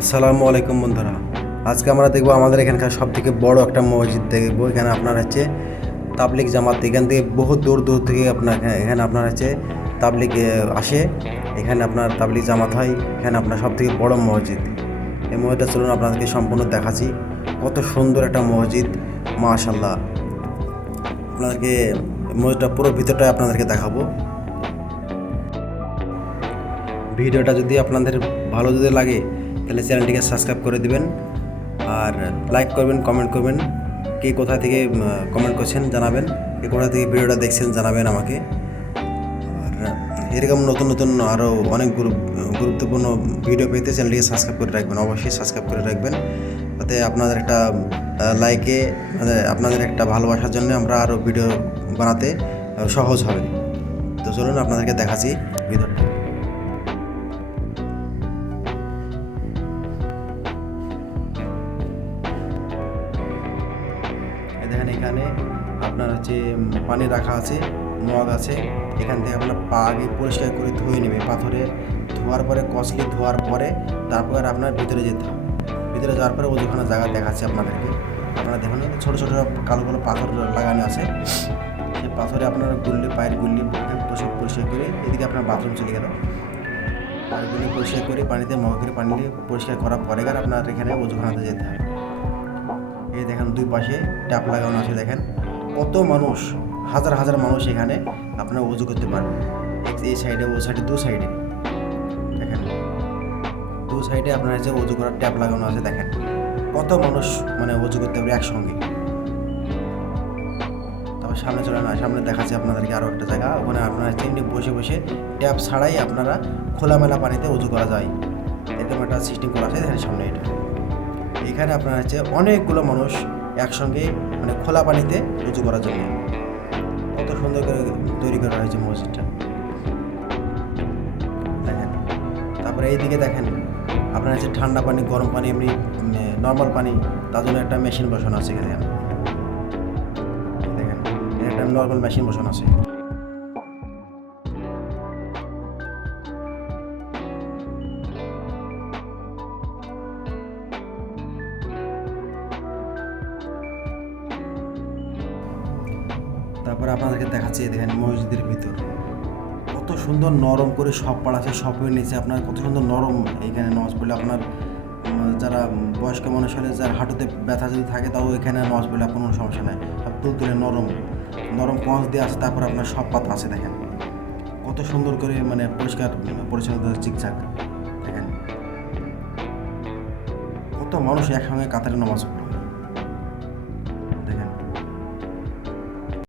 আসসালামু আলাইকুম বন্ধুরা। আজকে আমরা দেখবো আমাদের এখানকার সবথেকে বড় একটা মসজিদ দেখবো। এখানে আপনার হচ্ছে তাবলিগ জামাত, এখান থেকে বহু দূর দূর থেকে আপনার এখানে আপনার হচ্ছে তাবলিগ আসে। এখানে আপনার তাবলিগ জামাত হয়। এখানে আপনার সবথেকে বড় মসজিদ। এই মসজিদটা চলুন আপনাদেরকে সম্পূর্ণ দেখাচ্ছি। কত সুন্দর একটা মসজিদ, মাশাআল্লাহ। আপনাদেরকে মসজিদটা পুরো ভিতরটা আপনাদেরকে দেখাবো। ভিডিওটা যদি আপনাদের ভালো যদি লাগে তাহলে চ্যানেলটিকে সাবস্ক্রাইব করে দিবেন, আর লাইক করবেন, কমেন্ট করবেন। কে কোথা থেকে কমেন্ট করছেন জানাবেন, কে কোথা থেকে ভিডিওটা দেখছেন জানাবেন আমাকে। আর এরকম নতুন নতুন আরও অনেক গুরুত্বপূর্ণ ভিডিও পেতে চ্যানেলটিকে সাবস্ক্রাইব করে রাখবেন, অবশ্যই সাবস্ক্রাইব করে রাখবেন। তাতে আপনাদের একটা লাইকে, আপনাদের একটা ভালোবাসার জন্য আমরা আরও ভিডিও বানাতে সহজ হবে। তো চলুন আপনাদেরকে দেখাচ্ছি ভিডিওটা। দেখেন এখানে আপনার হচ্ছে পানি রাখা আছে, মগ আছে। এখান থেকে আপনার পা আগে পরিষ্কার করে ধুয়ে নেবে, পাথরে ধোয়ার পরে কসলি ধোয়ার পরে তারপর আপনার ভিতরে যেতে হবে। ভিতরে যাওয়ার পরে ওখানে জায়গা দেখাচ্ছে আপনাদেরকে। আপনারা দেখুন ছোটো ছোটো কালো কালো পাথর লাগানো আছে। সেই পাথরে আপনারা গুললে, পায়ের গুললি সব পরিষ্কার করে এদিকে আপনার বাথরুম চলে গেল। পায়েরগুলি পরিষ্কার করে পানিতে মগের পানি দিয়ে পরিষ্কার করার পরে আপনার এখানে ওজুখানাতে যেতে হবে। এই দেখেন দুই পাশে ট্যাপ লাগানো আছে। দেখেন কত মানুষ, হাজার হাজার মানুষ এখানে আপনারা উজু করতে পারবেন। এই সাইডে, ও সাইডে, দু সাইডে দেখেন, দু সাইডে আপনার হচ্ছে উজু করার ট্যাপ লাগানো আছে। দেখেন কত মানুষ মানে উজু করতে পারবে একসঙ্গে। তবে সামনে চলে না, সামনে দেখাচ্ছে আপনাদেরকে আরও একটা জায়গা। ওখানে আপনারা চিমনি বসে বসে ট্যাপ ছাড়াই আপনারা খোলামেলা পানিতে উজু করা যায়। এরকম একটা সিস্টেম করা আছে দেখেন সামনে। এখানে আপনার হচ্ছে অনেকগুলো মানুষ একসঙ্গে মানে খোলা পানিতে উজু করার জন্য কত সুন্দর করে তৈরি করা হয়েছে মসজিদটা। দেখেন তারপরে এইদিকে দেখেন আপনার হচ্ছে ঠান্ডা পানি, গরম পানি, এমনি নর্মাল পানি, তার জন্য একটা মেশিন বসানো আছে এখানে। দেখেন একটা নর্মাল মেশিন বসানো আছে। তারপরে আপনাদেরকে দেখাচ্ছি, দেখেন মসজিদের ভিতর কত সুন্দর নরম করে সব পাড়া আছে। সবের নিচে আপনার কত সুন্দর নরম। এইখানে নামাজ পড়লে আপনার যারা বয়স্ক মানুষ হলে, যার হাঁটুতে ব্যথা যদি থাকে, তাও এখানে নামাজ পড়লে কোনো সমস্যা নাই। সব তুলতুলে নরম নরম পঞ্চ দিয়ে আছে। তারপর আপনার সব পাতা আছে। দেখেন কত সুন্দর করে মানে পরিষ্কার পরিচ্ছন্ন চিকচাক। দেখেন কত মানুষ একসঙ্গে কাতারে নামাজ পড়ে।